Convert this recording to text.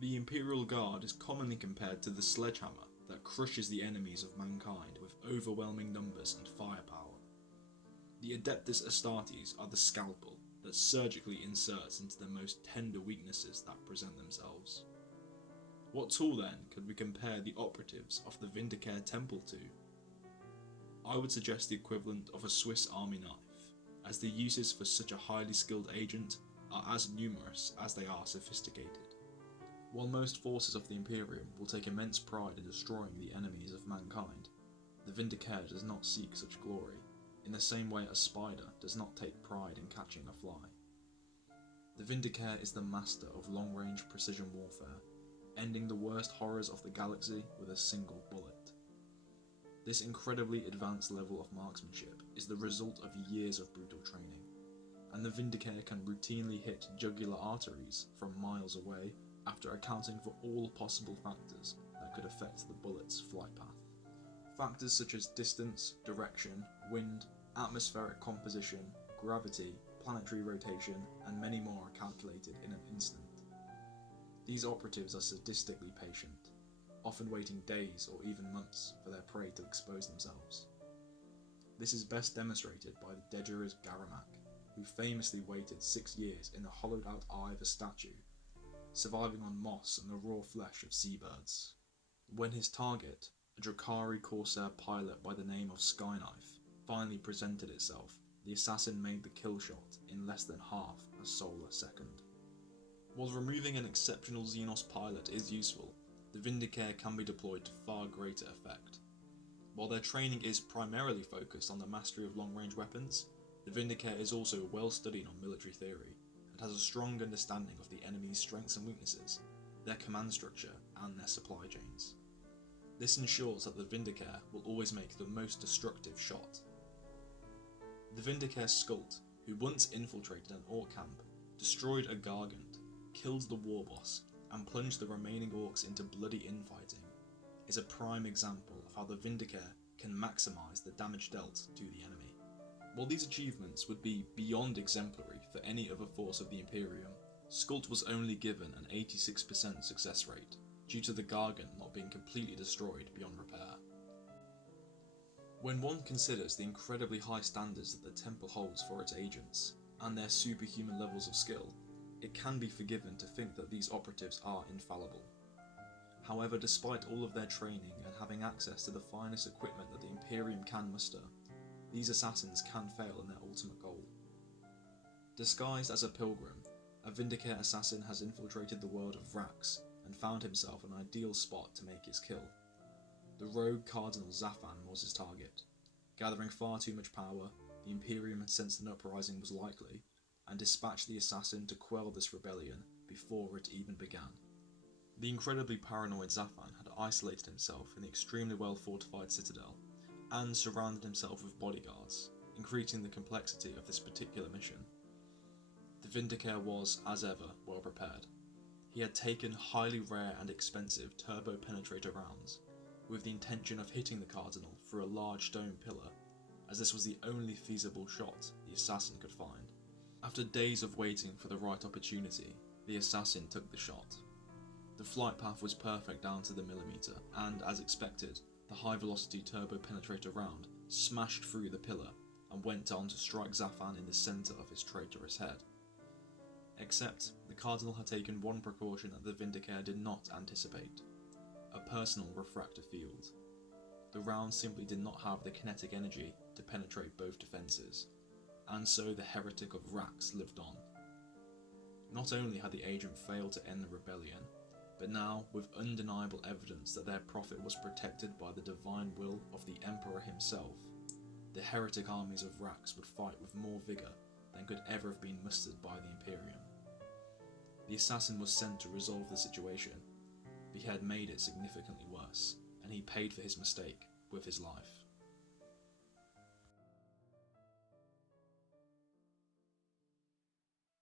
The Imperial Guard is commonly compared to the sledgehammer that crushes the enemies of mankind with overwhelming numbers and firepower. The Adeptus Astartes are the scalpel that surgically inserts into the most tender weaknesses that present themselves. What tool then could we compare the operatives of the Vindicare Temple to? I would suggest the equivalent of a Swiss Army knife, as the uses for such a highly skilled agent are as numerous as they are sophisticated. While most forces of the Imperium will take immense pride in destroying the enemies of mankind, the Vindicare does not seek such glory, in the same way a spider does not take pride in catching a fly. The Vindicare is the master of long-range precision warfare, ending the worst horrors of the galaxy with a single bullet. This incredibly advanced level of marksmanship is the result of years of brutal training, and the Vindicare can routinely hit jugular arteries from miles away after accounting for all possible factors that could affect the bullet's flight path. Factors such as distance, direction, wind, atmospheric composition, gravity, planetary rotation, and many more are calculated in an instant. These operatives are sadistically patient, often waiting days or even months for their prey to expose themselves. This is best demonstrated by the Deger's Garamak, who famously waited 6 years in the hollowed out eye of a statue, surviving on moss and the raw flesh of seabirds. When his target, a Drakari Corsair pilot by the name of Skyknife, finally presented itself, the assassin made the kill shot in less than half a solar second. While removing an exceptional Xenos pilot is useful, the Vindicare can be deployed to far greater effect. While their training is primarily focused on the mastery of long-range weapons, the Vindicare is also well studied on military theory, and has a strong understanding of the enemy's strengths and weaknesses, their command structure, and their supply chains. This ensures that the Vindicare will always make the most destructive shot. The Vindicare Skuld, who once infiltrated an Orc camp, destroyed a Gargant, killed the war boss, and plunged the remaining Orcs into bloody infighting, is a prime example of how the Vindicare can maximise the damage dealt to the enemy. While these achievements would be beyond exemplary for any other force of the Imperium, Skuld was only given an 86% success rate, due to the Gargant not being completely destroyed beyond repair. When one considers the incredibly high standards that the Temple holds for its agents, and their superhuman levels of skill, it can be forgiven to think that these operatives are infallible. However, despite all of their training and having access to the finest equipment that the Imperium can muster, these assassins can fail in their ultimate goal. Disguised as a pilgrim, a Vindicare assassin has infiltrated the world of Vrax and found himself an ideal spot to make his kill. The rogue Cardinal Zafan was his target. Gathering far too much power, the Imperium had sensed an uprising was likely, and dispatched the assassin to quell this rebellion before it even began. The incredibly paranoid Zafan had isolated himself in the extremely well fortified citadel, and surrounded himself with bodyguards, increasing the complexity of this particular mission. The Vindicare was, as ever, well prepared. He had taken highly rare and expensive turbo penetrator rounds, with the intention of hitting the Cardinal through a large stone pillar, as this was the only feasible shot the assassin could find. After days of waiting for the right opportunity, the assassin took the shot. The flight path was perfect down to the millimeter, and as expected, the high velocity turbo penetrator round smashed through the pillar and went on to strike Zafan in the centre of his traitorous head. Except, the Cardinal had taken one precaution that the Vindicare did not anticipate: a personal refractor field. The round simply did not have the kinetic energy to penetrate both defences, and so the heretic of Vrax lived on. Not only had the agent failed to end the rebellion, but now, with undeniable evidence that their prophet was protected by the divine will of the Emperor himself, the heretic armies of Vrax would fight with more vigour than could ever have been mustered by the Imperium. The assassin was sent to resolve the situation, but he had made it significantly worse, and he paid for his mistake with his life.